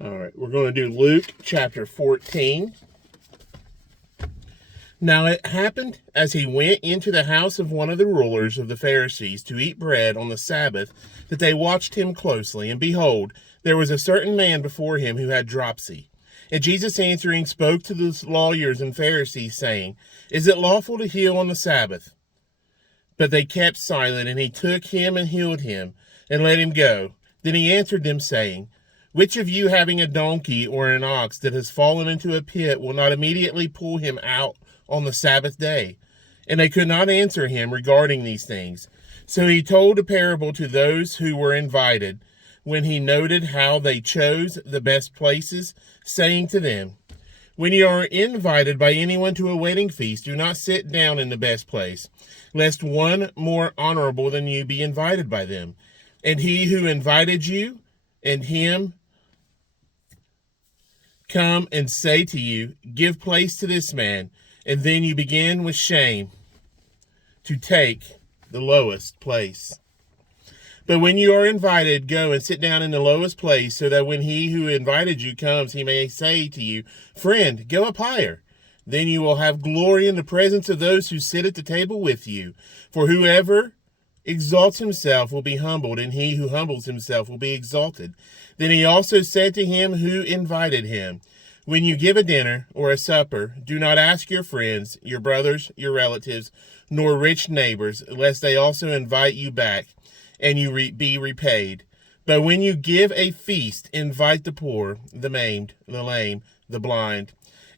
All right, we're going to do Luke chapter 14. Now it happened as he went into the house of one of the rulers of the Pharisees to eat bread on the Sabbath, that they watched him closely. And behold, there was a certain man before him who had dropsy. And Jesus answering spoke to the lawyers and Pharisees, saying, Is it lawful to heal on the Sabbath? But they kept silent, and he took him and healed him, and let him go. Then he answered them, saying, Which of you, having a donkey or an ox that has fallen into a pit, will not immediately pull him out on the Sabbath day? And they could not answer him regarding these things. So he told a parable to those who were invited, when he noted how they chose the best places, saying to them, When you are invited by anyone to a wedding feast, do not sit down in the best place, lest one more honorable than you be invited by them. And he who invited you and him come and say to you, Give place to this man, and then you begin with shame to take the lowest place. But when you are invited, go and sit down in the lowest place, so that when he who invited you comes, he may say to you, Friend, go up higher. Then you will have glory in the presence of those who sit at the table with you. For whoever exalts himself will be humbled, and he who humbles himself will be exalted. Then he also said to him who invited him, When you give a dinner or a supper, do not ask your friends, your brothers, your relatives, nor rich neighbors, lest they also invite you back, and you be repaid. But when you give a feast, invite the poor, the maimed, the lame, the blind,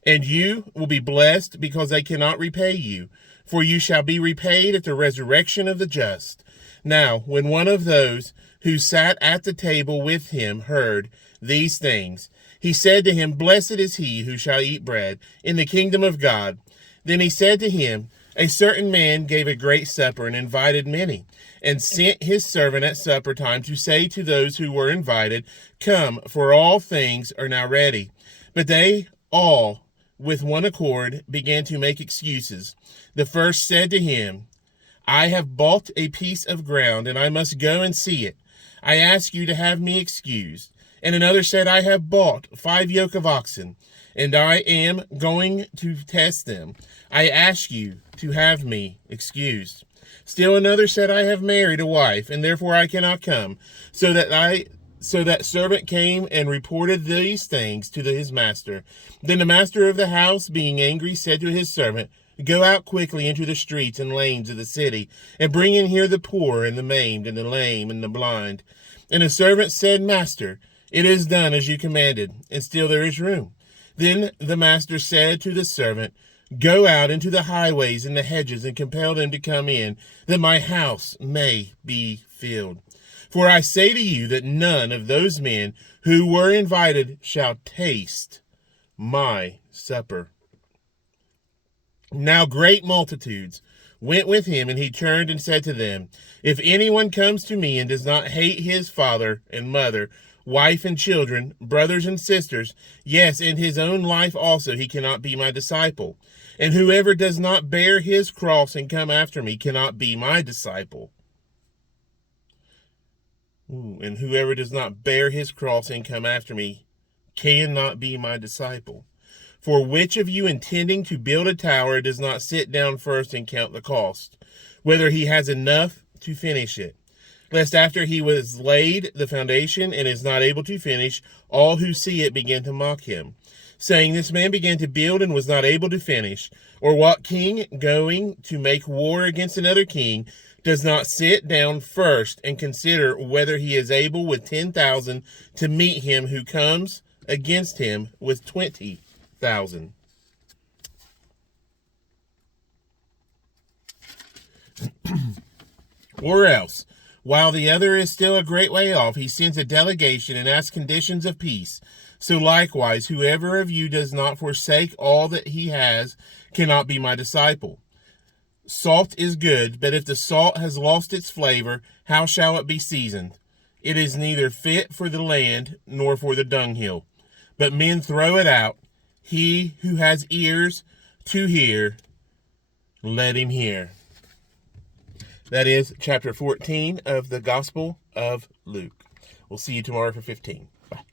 and you will be blessed, because they cannot repay you, for you shall be repaid at the resurrection of the just. Now, when one of those who sat at the table with him heard these things, he said to him, Blessed is he who shall eat bread in the kingdom of God. Then he said to him, A certain man gave a great supper and invited many, and sent his servant at supper time to say to those who were invited, Come, for all things are now ready. But they all, with one accord, began to make excuses. The first said to him, I have bought a piece of ground, and I must go and see it. I ask you to have me excused. And another said, I have bought 5 yoke of oxen, and I am going to test them. I ask you to have me excused. Still another said, I have married a wife, and therefore I cannot come. So that servant came and reported these things to his master. Then the master of the house, being angry, said to his servant, Go out quickly into the streets and lanes of the city, and bring in here the poor, and the maimed, and the lame, and the blind. And the servant said, Master, it is done as you commanded, and still there is room. Then the master said to the servant, Go out into the highways and the hedges, and compel them to come in, that my house may be filled. For I say to you that none of those men who were invited shall taste my supper. Now great multitudes went with him, and he turned and said to them, If anyone comes to me and does not hate his father and mother, wife and children, brothers and sisters, yes, and his own life also, he cannot be my disciple. And whoever does not bear his cross and come after me cannot be my disciple. And whoever does not bear his cross and come after me cannot be my disciple. For which of you, intending to build a tower, does not sit down first and count the cost, whether he has enough to finish it? Lest after he was laid the foundation and is not able to finish, all who see it begin to mock him, saying, This man began to build and was not able to finish. Or what king, going to make war against another king, does not sit down first and consider whether he is able with 10,000 to meet him who comes against him with 20,000? Or else, while the other is still a great way off, he sends a delegation and asks conditions of peace. So likewise, whoever of you does not forsake all that he has cannot be my disciple. Salt is good, but if the salt has lost its flavor, how shall it be seasoned? It is neither fit for the land nor for the dunghill, but men throw it out. He who has ears to hear, let him hear. That is chapter 14 of the Gospel of Luke. We'll see you tomorrow for 15. Bye.